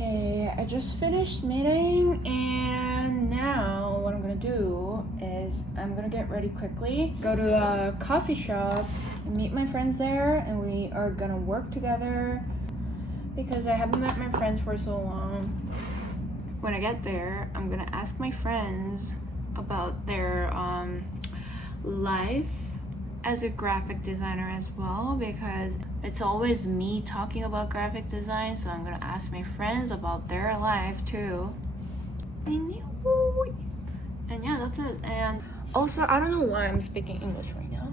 Okay, I just finished meeting and now what I'm gonna do is I'm gonna get ready quickly, go to a coffee shop and meet my friends there, and we are gonna work together because I haven't met my friends for so long. When I get there, I'm gonna ask my friends about their life as a graphic designer as well, because it's always me talking about graphic design, so I'm gonna ask my friends about their life too. And yeah, that's it. And also, I don't know why I'm speaking English right now.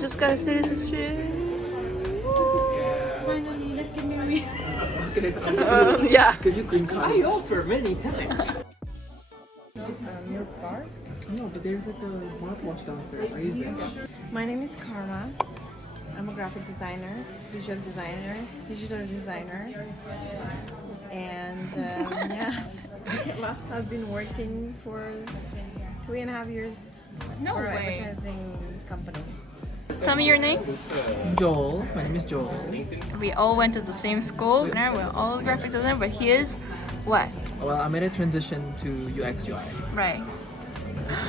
Just got a citizenship. Finally, let's get married. Yeah. Could you green card? I offer many times. This milk bar. No, but there's like a mouthwash downstairs. I use that. My name is Karma. I'm a graphic designer, visual designer, digital designer, and yeah, I've been working for 3.5 years No for an way. advertising company. Tell me your name. Joel. My name is Joel. We all went to the same school. We're all graphic designer, but he is what? Well, I made a transition to UX UI. Right.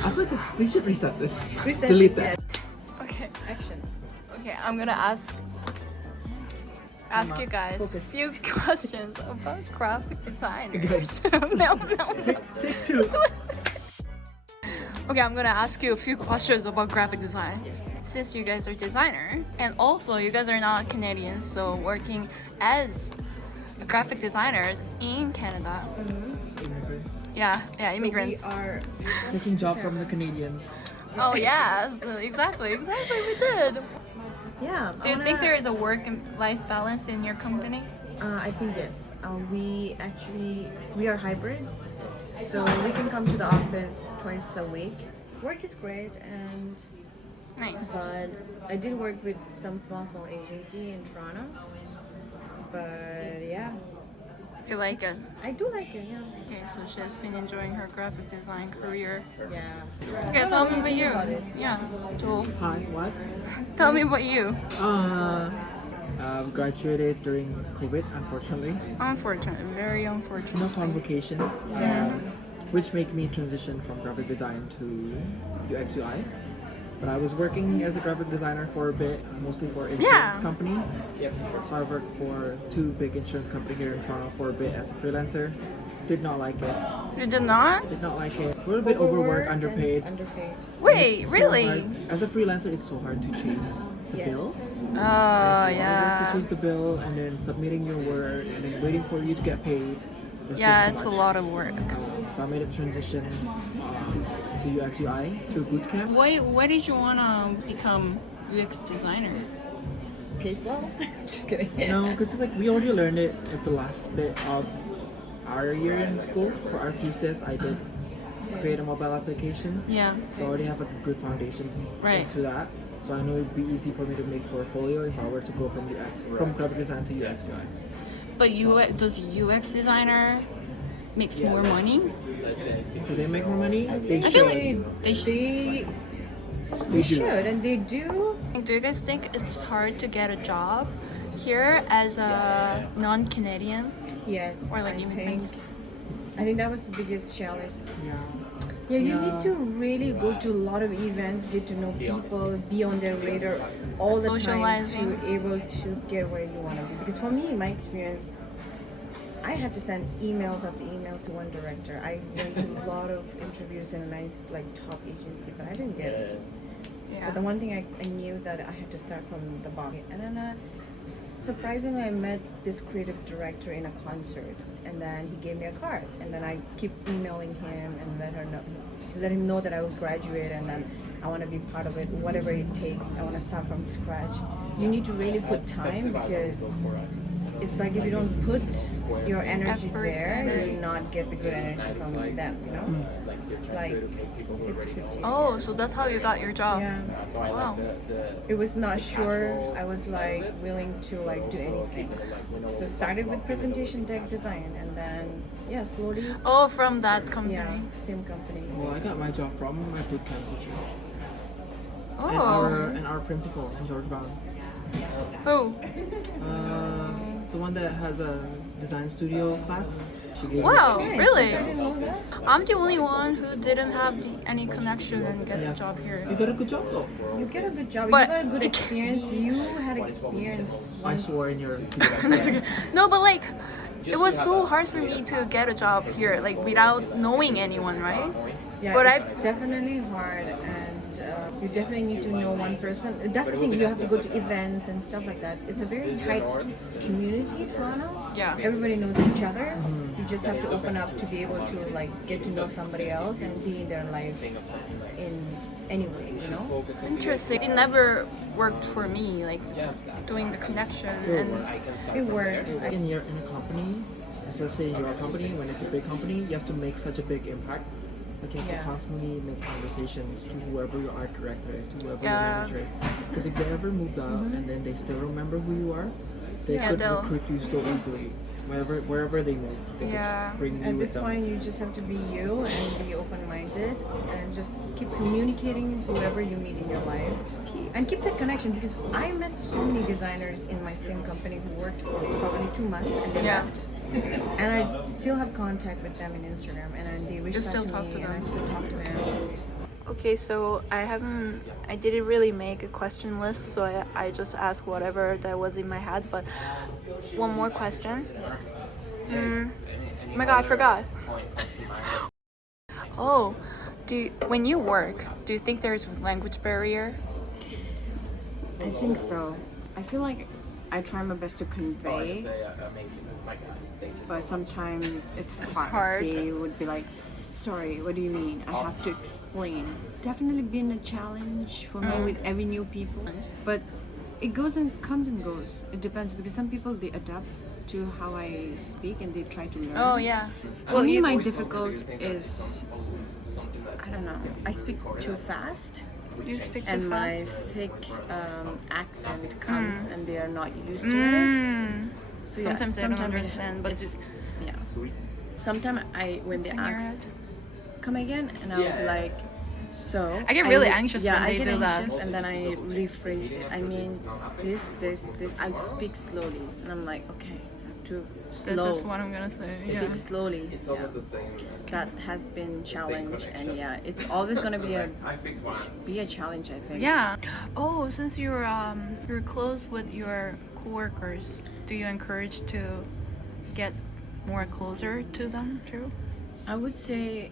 I feel like we should reset this. Reset Delete this, that. Okay. Action. Okay, I'm gonna ask you guys a Focus. few questions about graphic designers. Guys. No. Take two. Okay, I'm gonna ask you a few questions about graphic design. Since you guys are designer, and also you guys are not Canadians, so working as graphic designers in Canada. Immigrants. Yeah, immigrants. We are Taking job from the Canadians. Oh yeah, exactly, we did. yeah. Do you think there is a work and life balance in your company? I think yes. We are hybrid, so we can come to the office twice a week. Work is great, and Nice. but I did work with some small agency in Toronto. But yeah, You like it? I do like it. Yeah. Okay, so she has been enjoying her graphic design career. Yeah. Okay, tell me about you. about it. Yeah, Joel. Hi, what? Tell me about you. Graduated during COVID, unfortunately. Unfortunate, very No unfortunate. convocations, which made me transition from graphic design to UX UI. But I was working as a graphic designer for a bit, mostly for insurance company. So I worked for 2 big insurance companies here in Toronto for a bit as a freelancer. Did not like it. You did not? Did not like it. A little bit overworked, underpaid. Underpaid. Wait, It's so really? hard. As a freelancer, it's so hard to chase the Yes. bill. Oh, It's so hard yeah. to chase the bill and then submitting your work and then waiting for you to get paid. That's Yeah, just it's too a much. lot of work. So I made a transition to UX UI through bootcamp. Why did you want to become UX designer? Pays well. Just kidding. No, because it's like we already learned it at the last bit of our year in school. For our thesis, I did create a mobile applications. Yeah. So I already have like good foundations Right. into that. So I know it'd be easy for me to make portfolio if I were to go from from graphic design to UX UI. But does UX designer makes more money? Do they make more money? They I should. feel like they should. They do. should, and they do. Do you guys think it's hard to get a job here as a non-Canadian? Yes. Or like I immigrants. think that was the biggest challenge. Yeah. Yeah, you Yeah. need to really go to a lot of events, get to know people, be on their radar all the time Socializing. to able to get where you want to be. Because for me, in my experience, I had to send emails after emails to one director. I went to a lot of interviews in a nice like top agency, but I didn't get it. Yeah. But the one thing I knew that I had to start from the bottom. And then surprisingly, I met this creative director in a concert, and then he gave me a card, and then I keep emailing him and let him know that I will graduate, and then I want to be part of it, whatever it takes. I want to start from scratch. You need to really put time because it's like if you don't put your energy Effort there, in it. you will not get the good energy from them, you know? It's like 50-50. Oh, so that's how you got your job. Yeah. Wow. It was not sure. I was like willing to like do anything. So started with presentation deck design, and then yeah, slowly. Oh, from that company. Yeah, same company. Well, I got my job from my bootcamp teacher Oh. and our principal, George Brown. Who? The one that has a design studio class. She gave Wow, me really? I didn't know that. I'm the only one who didn't have any connection and get Yeah. the job here. You got a good job though. You get a good job. But you got a good it- experience. You had experience. I swore in your No, but like, it was so hard for me to get a job here, like without knowing anyone, right? Yeah, But it's definitely hard, and you definitely need to know one person. That's the thing. You have to go to events and stuff like that. It's a very tight community, Toronto. Yeah. Everybody knows each other. You just have to open up to be able to like get to know somebody else and be in their life in any way, you know. Interesting. It never worked for me, like doing the connection and It works. in a company, especially in your company, when it's a big company, you have to make such a big impact. Like you have Yeah. to constantly make conversations to whoever your art director is, to whoever Yeah. your manager is. Because if they ever move out and then they still remember who you are, they Yeah, could they'll- recruit you so easily. Wherever they move, they could Yeah. just bring you At with this them. point, you just have to be you and be open-minded and just keep communicating whoever you meet in your life. And keep that connection, because I met so many designers in my same company who worked for probably 2 months and they Yeah. left. And I still have contact with them in Instagram, and they reached You still out to talk me, to and I them? still talk to them. Okay, so I didn't really make a question list, so I just asked whatever that was in my head. But one more question. Oh my god, I forgot. Oh, when you work, do you think there's language barrier? I think so. I feel like I try my best to convey, but sometimes it's hard. They would be like, sorry, what do you mean? I have to explain. Definitely been a challenge for me with every new people, but it goes and comes and goes. It depends, because some people, they adapt to how I speak and they try to learn. Oh yeah. For me, my difficult is, I don't know, I speak too fast. you speak too And my fast. thick accent comes and they are not used to it. Mm. So yeah, Sometimes they don't it- understand, but it's, yeah. Sometimes when they in your ask, head. come again, and I'll be like, so. I get really anxious yeah, when I they get do that. anxious and then I rephrase it. I mean, this. I speak slowly, and I'm like, okay, I have to slow. This is what I'm gonna say. Speak Yeah. slowly. Yeah. That has been challenge, and yeah, it's always gonna be a challenge, I think. Yeah. Oh, since you're close with your coworkers, do you encourage to get more closer to them too? I would say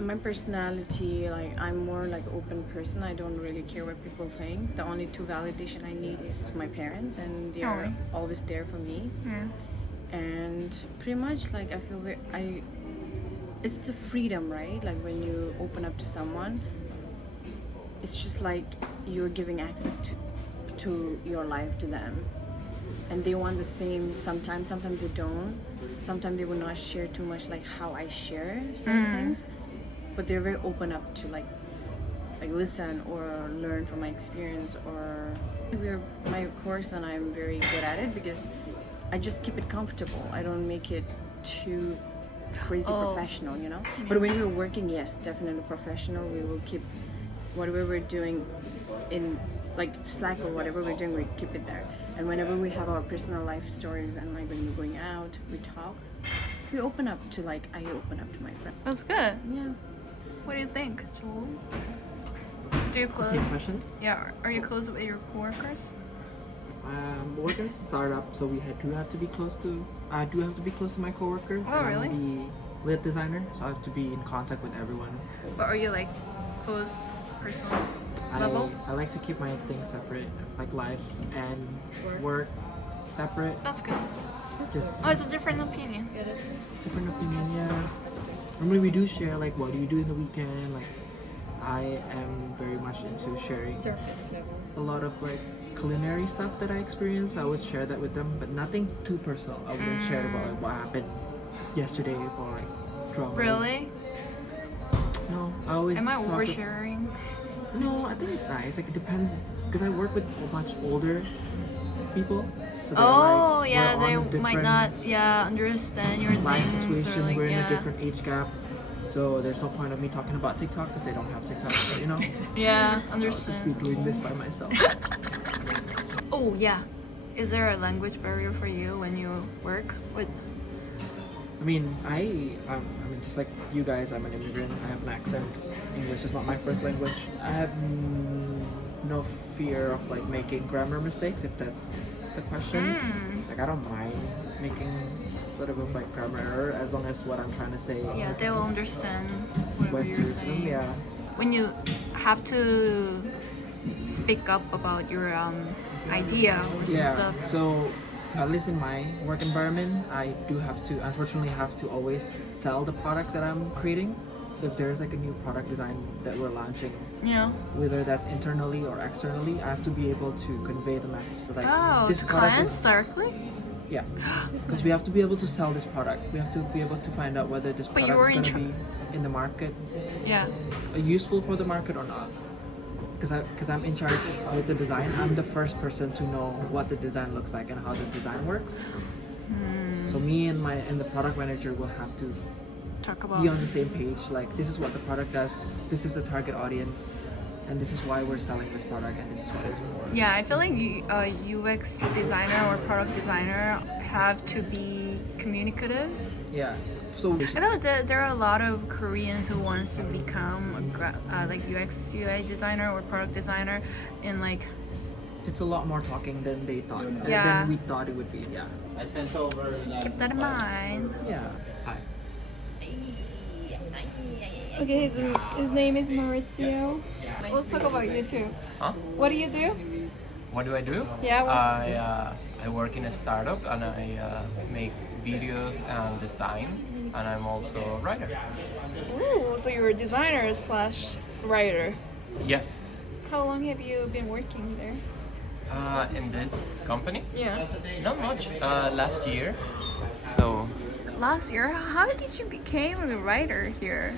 my personality, like I'm more like open person. I don't really care what people think. The only two validation I need is my parents, and they are Oh. always there for me. Yeah. And pretty much like I feel it's the freedom, right? Like when you open up to someone, it's just like you're giving access to your life to them, and they want the same. Sometimes they don't. Sometimes they will not share too much, like how I share some things, but they're very open up to like listen or learn from my experience. Or my course, and I'm very good at it because I just keep it comfortable. I don't make it too crazy professional, you know. But when we're working, yes, definitely professional. We will keep whatever we're doing in like Slack or whatever we're doing, we keep it there. And whenever we have our personal life stories and like when we're going out, we talk. We open up to I open up to my friends. That's good. Yeah. What do you think, Joel? Do you It's the close? same question. Yeah. Are you close with your coworkers? Work in startup, so do have to be close to. I do have to be close to my coworkers. Oh, and really? I'm the lead designer, so I have to be in contact with everyone. But are you like close personal level? I like to keep my things separate, like life and work separate. That's good. Just Oh, it's a different opinion. different opinion. Yeah. Normally we do share like what do you do in the weekend. Like I am very much into sharing Surface level. a lot of like culinary stuff that I experienced, I would share that with them, but nothing too personal. I wouldn't share about like, what happened yesterday for like dramas. Really? No, I always. Am I thought that- oversharing? No, I think it's nice. Like it depends, because I work with a much older people. So they're Oh, like, yeah, we're on a they might different not, understand your life things. situation. Or like, We're in a yeah. different age gap, so there's no point of me talking about TikTok because they don't have TikTok. But, you know, Yeah, I'll just be understand. doing this by myself. Oh, yeah. Is there a language barrier for you when you work with? I mean, I mean, just like you guys, I'm an immigrant. I have an accent. English is not my first language. I have no fear of like making grammar mistakes, if that's the question. Like I don't mind making a little bit of like grammar error as long as what I'm trying to say Yeah, they will understand whatever went you're through to them. saying. Yeah. When you have to speak up about your idea or some Yeah. stuff. So at least in my work environment, I do have to, unfortunately, have to always sell the product that I'm creating. So if there's like a new product design that we're launching, Yeah. whether that's internally or externally, I have to be able to convey the message that like Oh, this to product clients is, directly? yeah, because we have to be able to sell this product. We have to be able to find out whether this But you product were is in going to be in the market, Yeah. useful for the market or not. Because I'm in charge with the design. I'm the first person to know what the design looks like and how the design works. So me and the product manager will have to Talk about. be on the same page. Like this is what the product does. This is the target audience, and this is why we're selling this product, and this is what it's for. Yeah, I feel like UX designer or product designer have to be communicative. Yeah. So I feel like there are a lot of Koreans who wants to become like UX UI designer or product designer, and like it's a lot more talking than they thought. Yeah. Than we thought it would be. Yeah. I sent over that. keep that in mind. Yeah. Hi. Okay, his name is Mauricio. Let's talk about you too. Huh? What do you do? What do I do? Yeah, what- I work in a startup and I make videos and design, and I'm also a writer. Ooh, so you're a designer slash writer. Yes. How long have you been working there? In this company? Yeah. Not much. Last year. So. Last year, how did you become a writer here?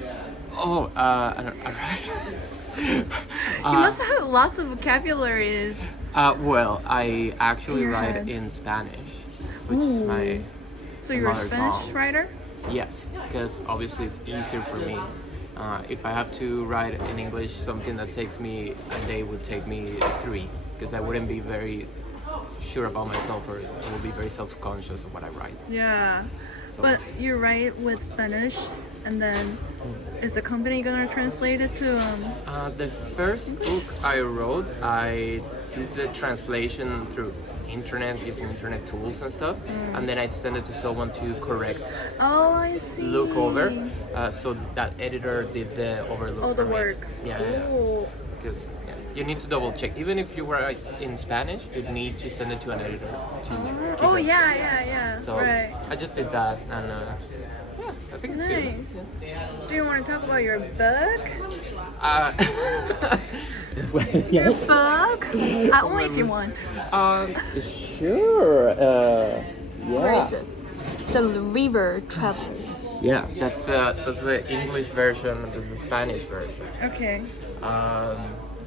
Oh, a writer. You must have lots of vocabularies. Well, I actually your write head. in Spanish, which is my So you're a mother Spanish tongue. writer? Yes, because obviously it's easier for me. If I have to write in English, something that takes me a day would take me 3, because I wouldn't be very sure about myself, or I would be very self-conscious of what I write. Yeah. So But you write with Spanish, and then is the company gonna translate it to the first book I wrote, I did the translation through internet, using internet tools and stuff, and then I sent it to someone to correct, Oh, I see. look over, so that editor did the overlook. All the for me. work. Yeah, yeah. Ooh. Because you need to double check. Even if you were in Spanish, you need to send it to an editor. To keep Oh it. yeah. So right. I just did that, and yeah, I think it's Nice. good. Do you want to talk about your book? Uh, Your book? Only if you want. Sure. Where is it? The River Travelers. Yeah, that's the English version. That's the Spanish version. Okay.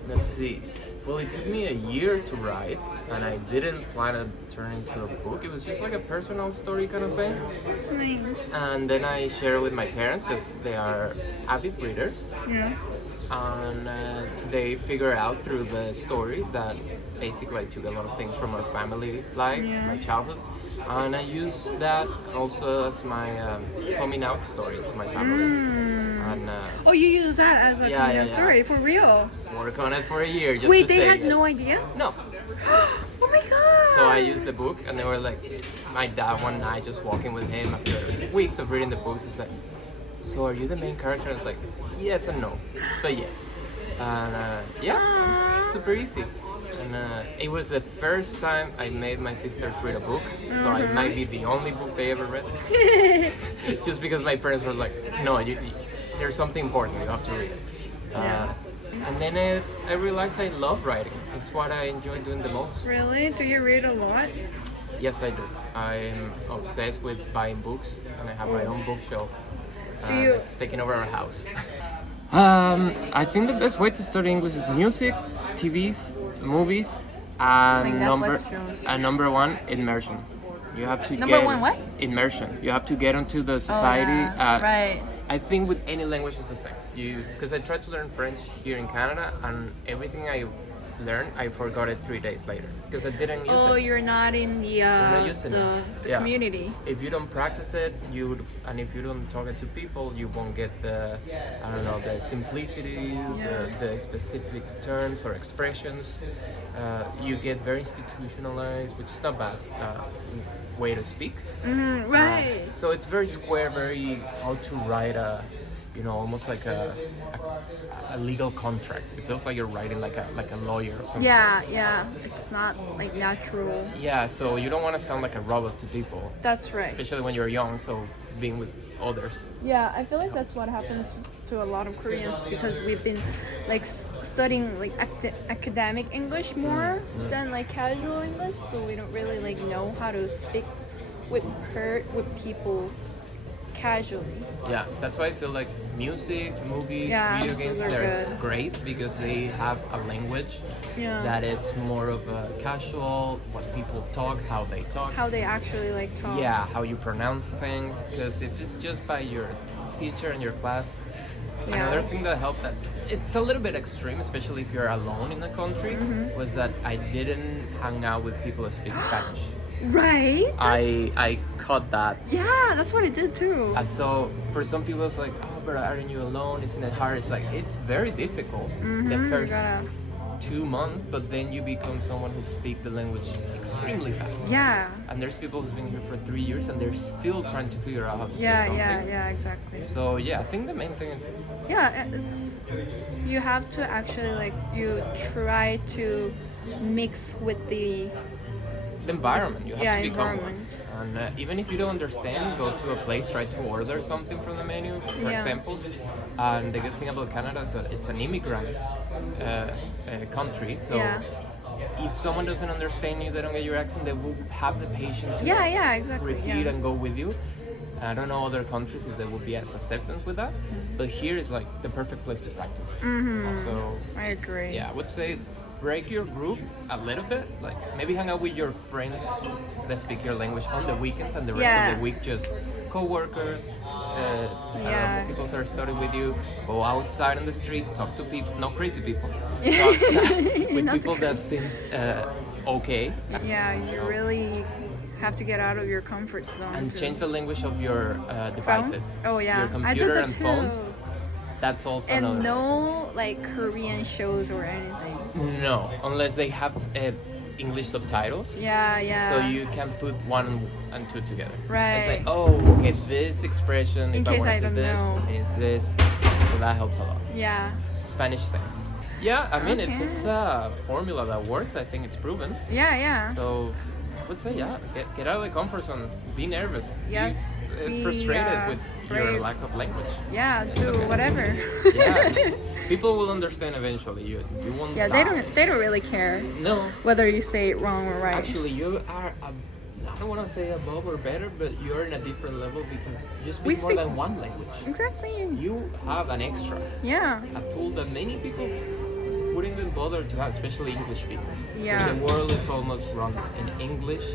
Let's see. Well, it took me a year to write, and I didn't plan to turn it into a book. It was just like a personal story kind of thing. That's nice. And then I share it with my parents because they are avid readers. Yeah. And they figure out through the story that basically I took a lot of things from our family life, Yeah. my childhood, and I use that also as my coming out story to my family. And Oh, you use that as a Yeah, coming yeah, out yeah. story for real? work on it for a year just Wait, to they say had it. no idea? No. Oh my god. So I used the book, and they were like, my dad one night just walking with him after weeks of reading the books, he's like, so are you the main character? And it's like, yes and no, but yes. And yeah, it was super easy. And it was the first time I made my sisters read a book, so it might be the only book they ever read. Just because my parents were like, no, there's something important, you have to read it. And then I realized I love writing. I That's what I enjoy doing the most. Really? Do you read a lot? Yes, I do. I'm obsessed with buying books, and I have my own bookshelf. It's taking over our house. I think the best way to study English is music, TVs, movies, and number one, immersion. You have to Number one, what? Immersion. You have to get into the society. Right. I think with any language it's the same. Because I tried to learn French here in Canada, and everything I learned, I forgot it 3 days later because I didn't use it. Oh, you're not in the community. If you don't practice it, and if you don't talk it to people, you won't get the simplicity, the specific terms or expressions. You get very institutionalized, which is not bad way to speak. Right. So it's very square, very how to write almost like a legal contract. It feels like you're writing like a lawyer or something. Yeah. It's not like natural. Yeah, so you don't want to sound like a robot to people. That's right. Especially when you're young, so being with others. Yeah, I feel like that's what happens to a lot of Koreans because we've been like studying like academic English more than like casual English, so we don't really like know how to speak with people casually. Yeah, that's why I feel like music, movies, video games, they're good. great because they have a language that it's more of a casual, what people talk, how they talk. How they actually like talk. Yeah, how you pronounce things. Because if it's just by your teacher in your class, another thing that helped that it's a little bit extreme, especially if you're alone in the country, was that I didn't hang out with people that speak Spanish. Right? I caught that. Yeah, that's what I did too. And so for some people it's like, oh, but aren't you alone? Isn't it hard? It's like, it's very difficult the first 2 months, but then you become someone who speaks the language extremely fast. Yeah. And there's people who's been here for 3 years and they're still trying to figure out how to say something. Yeah, exactly. So yeah, I think the main thing is you have to actually like you try to mix with the environment. You have to become environment. one. And even if you don't understand, go to a place, try to order something from the menu, for example. And the good thing about Canada is that it's an immigrant country, so if someone doesn't understand you, they don't get your accent, they will have the patience to exactly. repeat and go with you. I don't know other countries if they would be as acceptance with that, but here is like the perfect place to practice. Also, I agree. yeah, I would say break your group a little bit, like maybe hang out with your friends that speak your language on the weekends, and the rest of the week just co-workers, people that are studying with you. Go outside on the street, talk to people, not crazy people, go outside with people that seems okay. Yeah, you really have to get out of your comfort zone and change the language of your devices. Oh yeah, your computer I did that and too. phones. That's also and another. no like Korean shows or anything. No, unless they have English subtitles. Yeah. So you can put 1 and 2 together. Right. It's like, oh, okay, this expression, In if I case want I to say don't this, know. means this. So that helps a lot. Yeah. Spanish same. Yeah, I mean, if it's a formula that works, I think it's proven. Yeah. So, I would say, get out of the comfort zone. Be nervous. Yes. Be frustrated with your brave. lack of language. Yeah, do whatever. Yeah. People will understand eventually. You won't. Yeah, they don't really care No. whether you say it wrong or right. Actually, you are. I don't want to say above or better, but you're in a different level because you speak more than one language. Exactly. You have an extra. Yeah. A tool that many people wouldn't even bother to have, especially English speakers. Yeah. The world is almost run in English,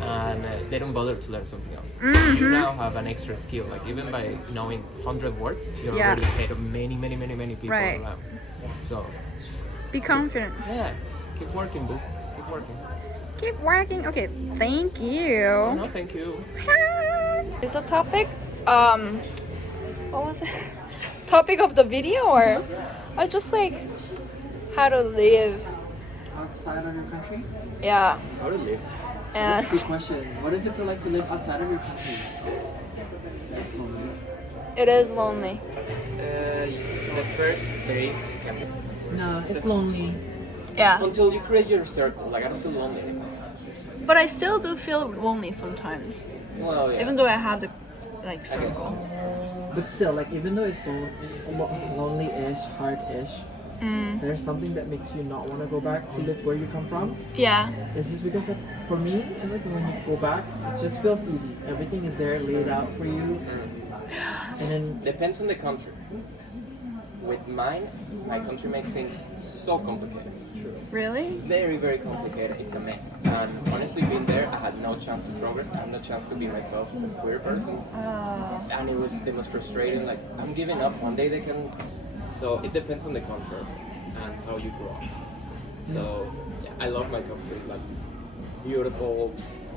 and they don't bother to learn something else. You now have an extra skill, like even by knowing 100 words, you're already ahead of many people around. So be confident. Yeah, keep working, boo. Keep working. Keep working. Okay, thank you. No, thank you. Is a topic? What was it? Topic of the video, or I just like how to live. Outside of your country? Yeah. How to live? And That's a good question. What does it feel like to live outside of your country? That's lonely. it is lonely. The first days can be No, it's lonely. Yeah. until you create your circle. Like I don't feel lonely anymore. But I still do feel lonely sometimes, Well, yeah. even though I have the like circle. But still, like even though it's so lonely-ish, hard-ish, there's something that makes you not want to go back to live where you come from. Yeah. It's just because like, for me, I feel like when you go back, it just feels easy. Everything is there laid out for you, and then Depends on the country. With mine, my country makes things so complicated. Really? Very, very complicated. It's a mess. And honestly, being there, I had no chance to progress. I had no chance to be myself as a queer person. And it was the most frustrating. Like, I'm giving up. One day they can. So it depends on the country and how you grow up. So yeah, I love my country. It's like beautiful,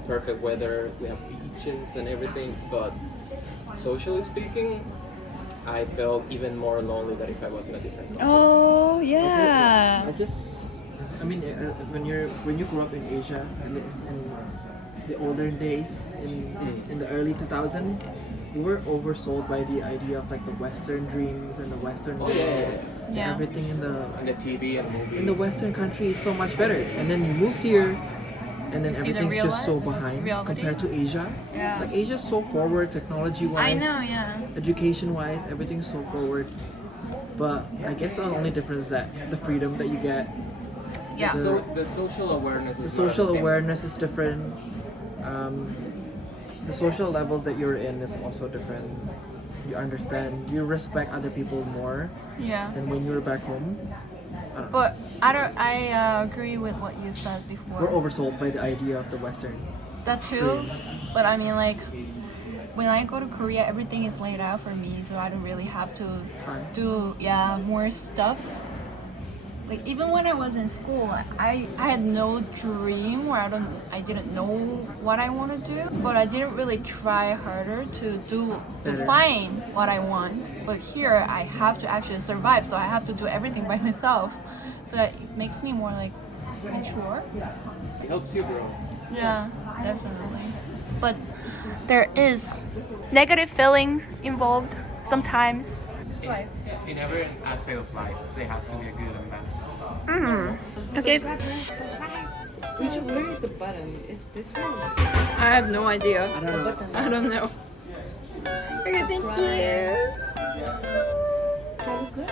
perfect weather. We have beaches and everything. But socially speaking, I felt even more lonely than if I was in a different country. Oh yeah. I mean, when you grew up in Asia, and it's in the older days, in the early 2000s, you were oversold by the idea of like the Western dreams and the Western world. Yeah. Everything in the TV and movies. in the Western country is so much better. And then you moved here, and then See the everything's just so real behind reality? compared to Asia. Yeah. Like Asia's so forward, I technology-wise, know, yeah. education-wise, everything's so forward. But I guess the only difference is that the freedom that you get, Yeah. So the social awareness. the is not social the same. awareness is different. The social levels that you're in is also different. You understand, you respect other people more Yeah. than when you're back home. But I agree with what you said before. We're oversold by the idea of the Western. That's true. But I mean, like, when I go to Korea, everything is laid out for me, so I don't really have to Try. do more stuff. Like even when I was in school, I had no dream, or I didn't know what I want to do, but I didn't really try harder to Better. find what I want. But here I have to actually survive, so I have to do everything by myself. So it makes me more like mature. It helps you grow. Yeah, definitely. But there is negative feelings involved sometimes. In every aspect of life, there has to be a good and bad. Okay. Where is the button? Is this one? I have no idea. I don't know. Button. I don't know. Okay, thank you. Oh, good.